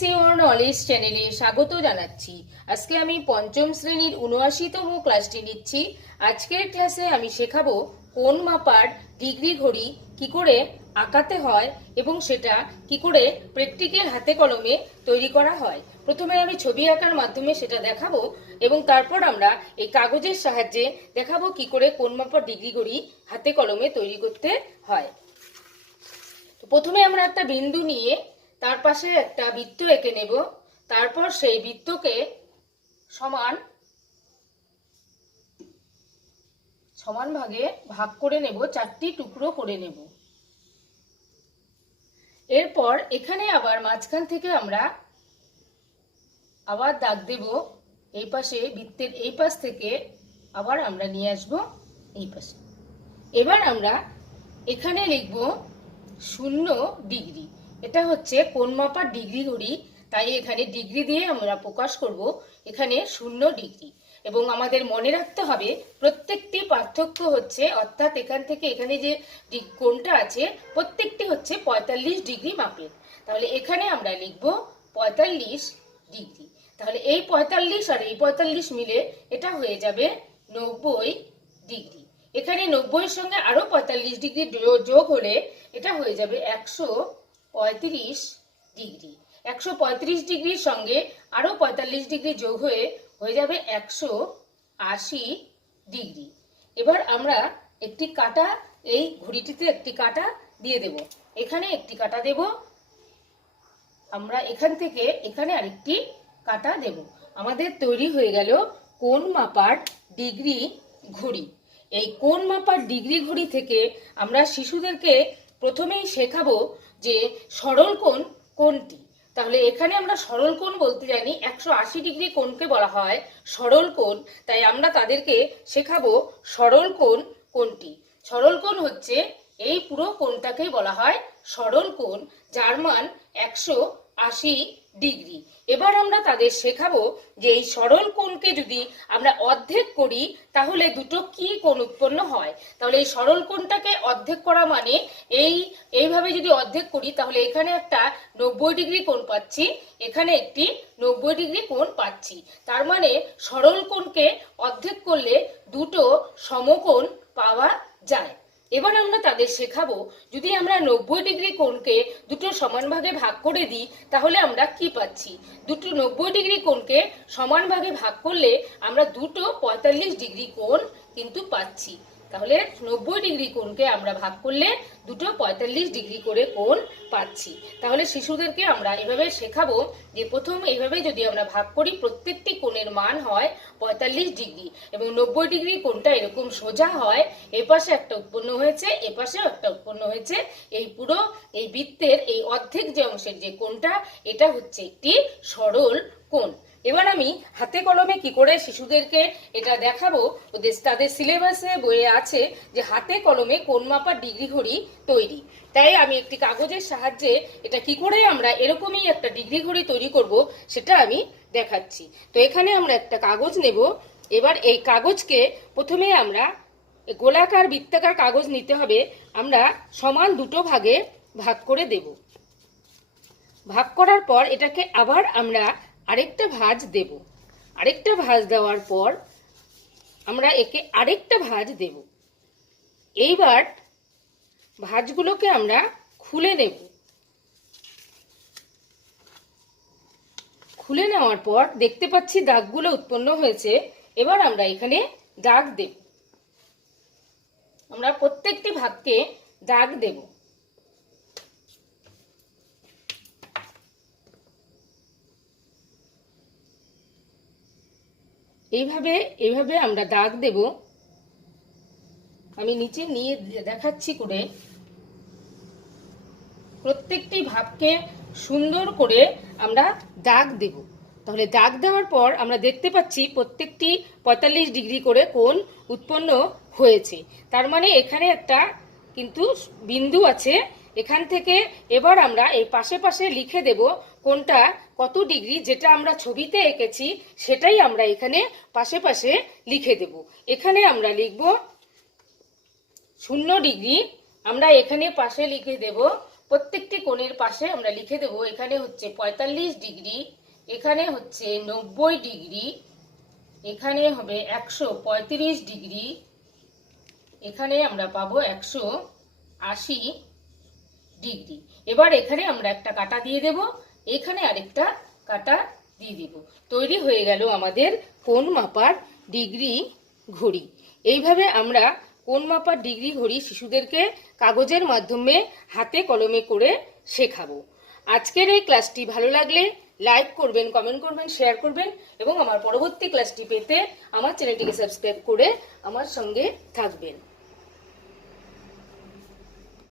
ABC ওর knowledge চ্যানেলে স্বাগত জানাচ্ছি। আজকে আমি পঞ্চম শ্রেণীর ৭৯তম ক্লাসটি নিচ্ছি। আজকের ক্লাসে আমি শেখাবো কোণ মাপার ডিগ্রি ঘড়ি কি করে আঁকাতে হয় এবং সেটা কি করে প্র্যাকটিক্যাল হাতে কলমে তৈরি করা হয়। প্রথমে আমি ছবি আঁকার মাধ্যমে সেটা দেখাবো এবং তারপর আমরা এই কাগজের সাহায্যে দেখাবো কি করে কোণ মাপার ডিগ্রি ঘড়ি হাতে কলমে তৈরি করতে হয়। তো প্রথমে আমরা একটা বিন্দু নিয়ে তার পাশে একটা বৃত্ত এঁকে নেব। তারপর সেই বৃত্তকে সমান ভাগে ভাগ করে নেব, 4টি টুকরো করে নেব। এরপর এখানে আবার মাঝখান থেকে আমরা আবার দাগ দেব। এই পাশে বৃত্তের এই পাশ থেকে আবার আমরা নিয়ে আসব এই পাশে। এবার আমরা এখানে লিখব 0 ডিগ্রি। এটা হচ্ছে কোণ মাপার ডিগ্রি ঘড়ি, তাই এখানে ডিগ্রি দিয়ে আমরা প্রকাশ করব এখানে 0 ডিগ্রি। এবং আমাদের মনে রাখতে হবে প্রত্যেকটি পার্থক্য হচ্ছে, অর্থাৎ এখান থেকে এখানে যে কোণটা আছে প্রত্যেকটি হচ্ছে 45 ডিগ্রি মাপের। তাহলে এখানে আমরা লিখব 45 ডিগ্রি। তাহলে এই 45 আর এই 45 মিলে এটা হয়ে যাবে 90 ডিগ্রি। এখানে 90-এর সঙ্গে আরো 45 ডিগ্রি যোগ হলে এটা হয়ে যাবে 135 ডিগ্রি। 135 ডিগ্রির সঙ্গে আরো 45 ডিগ্রি যোগ হয়ে যাবে 180 ডিগ্রি। এবার আমরা একটি কাটা, এই ঘড়িটিতে একটি কাটা দিয়ে দেব। এখানে একটি কাটা দেব, আমরা এখান থেকে এখানে আরেকটি কাটা দেব। আমাদের তৈরি হয়ে গেল কোণ মাপার ডিগ্রি ঘড়ি। এই কোণ মাপার ডিগ্রি ঘড়ি থেকে আমরা শিশুদেরকে প্রথমেই শেখাবো যে সরল কোণ কোনটি। তাহলে এখানে আমরা সরল কোণ বলতে জানি 180 ডিগ্রি কোণকে বলা হয় সরল কোণ, তাই আমরা তাদেরকে শেখাবো সরল কোণ কোনটি। সরল কোণ হচ্ছে এই পুরো কোণটাকেই বলা হয় সরল কোণ, যার মান 180 ডিগ্রি। এবার আমরা তাদের শেখাবো যে এই সরল কোণকে যদি আমরা অর্ধেক করি তাহলে দুটো কি কোণ উৎপন্ন হয়। তাহলে এই সরল কোণটাকে অর্ধেক করা মানে এইভাবে যদি অর্ধেক করি তাহলে এখানে একটা 90 ডিগ্রি কোণ পাচ্ছি, এখানে একটি 90 ডিগ্রি কোণ পাচ্ছি। তার মানে সরল কোণকে অর্ধেক করলে দুটো সমকোণ পাওয়া যায়। এবার আমরা তাদের শেখাবো যদি আমরা 90 ডিগ্রি কোণকে দুটো সমান ভাগে ভাগ করে দিই তাহলে আমরা কি পাচ্ছি। দুটো 90 ডিগ্রি কোণকে সমান ভাগে ভাগ করলে আমরা দুটো 45 ডিগ্রি কোণ কিন্তু পাচ্ছি। তাহলে 90 ডিগ্রি কোণকে আমরা ভাগ করলে দুটো 45 ডিগ্রি করে কোণ পাচ্ছি। তাহলে শিশুদেরকে আমরা এভাবে শেখাবো যে প্রথম এইভাবে যদি আমরা ভাগ করি প্রত্যেকটি কোণের মান হয় 45 ডিগ্রি এবং 90 ডিগ্রি কোণটা এরকম সোজা হয়। এপাশে একটা উৎপন্ন হয়েছে, এপাশেও একটা উৎপন্ন হয়েছে। এই পুরো এই বৃত্তের এই অর্ধেক যে অংশের যে কোণটা এটা হচ্ছে একটি সরল কোণ। এবার আমি হাতে কলমে কি করে শিশুদেরকে এটা দেখাবো, তাদের সিলেবাসে বইয়ে আছে যে হাতে কলমে কোণ মাপার ডিগ্রি ঘড়ি তৈরি। তাই আমি একটি কাগজের সাহায্যে এটা কি করে আমরা এরকমই একটা ডিগ্রি ঘড়ি তৈরি করব সেটা আমি দেখাচ্ছি। তো এখানে আমরা একটা কাগজ নেব। এবার এই কাগজকে প্রথমে আমরা গোলাকার বৃত্তাকার কাগজ নিতে হবে, আমরা সমান দুটো ভাগে ভাগ করে দেব। ভাগ করার পর এটাকে আবার আমরা আরেকটা ভাঁজ দেব। আরেকটা ভাঁজ দেওয়ার পর আমরা একে আরেকটা ভাঁজ দেব। এইবার ভাঁজগুলোকে আমরা খুলে নেব। খুলে নেওয়ার পর দেখতে পাচ্ছি দাগগুলো উৎপন্ন হয়েছে। এবার আমরা এখানে দাগ দেব। আমরা প্রত্যেকটি ভাগকে দাগ দেব। এইভাবে আমরা দাগ দেব। আমি নিচে নিয়ে দেখাচ্ছি করে প্রত্যেকটি ভাগকে সুন্দর করে আমরা দাগ দেব। তাহলে দাগ দেওয়ার পর আমরা দেখতে পাচ্ছি প্রত্যেকটি 45 ডিগ্রি করে কোণ উৎপন্ন হয়েছে। তার মানে এখানে একটা কিন্তু বিন্দু আছে। এখান থেকে এবার আমরা এই পাশে পাশে লিখে দেব কোনটা কত ডিগ্রি, যেটা আমরা ছবিতে এঁকেছি সেটাই আমরা এখানে পাশে পাশে লিখে দেব। এখানে আমরা লিখব 0 ডিগ্রি, আমরা এখানে পাশে লিখে দেব প্রত্যেকটি কোণের পাশে আমরা লিখে দেব, এখানে হচ্ছে 45 ডিগ্রি, এখানে হচ্ছে 90 ডিগ্রি, এখানে হবে 135 ডিগ্রি, এখানে আমরা পাবো 180 ডিগ্রি। এবার এখানে আমরা একটা কাটা দিয়ে দেব, এখানে আরেকটা কাটা দিয়ে দিব। তৈরি হয়ে গেল আমাদের কোণ মাপার ডিগ্রি ঘড়ি। এইভাবে আমরা কোণ মাপার ডিগ্রি ঘড়ি শিশুদেরকে কাগজের মাধ্যমে হাতে কলমে করে শেখাবো। আজকের এই ক্লাসটি ভালো লাগলে লাইক করবেন, কমেন্ট করবেন, শেয়ার করবেন এবং আমার পরবর্তী ক্লাসটি পেতে আমার চ্যানেলটিকে সাবস্ক্রাইব করে আমার সঙ্গে থাকবেন।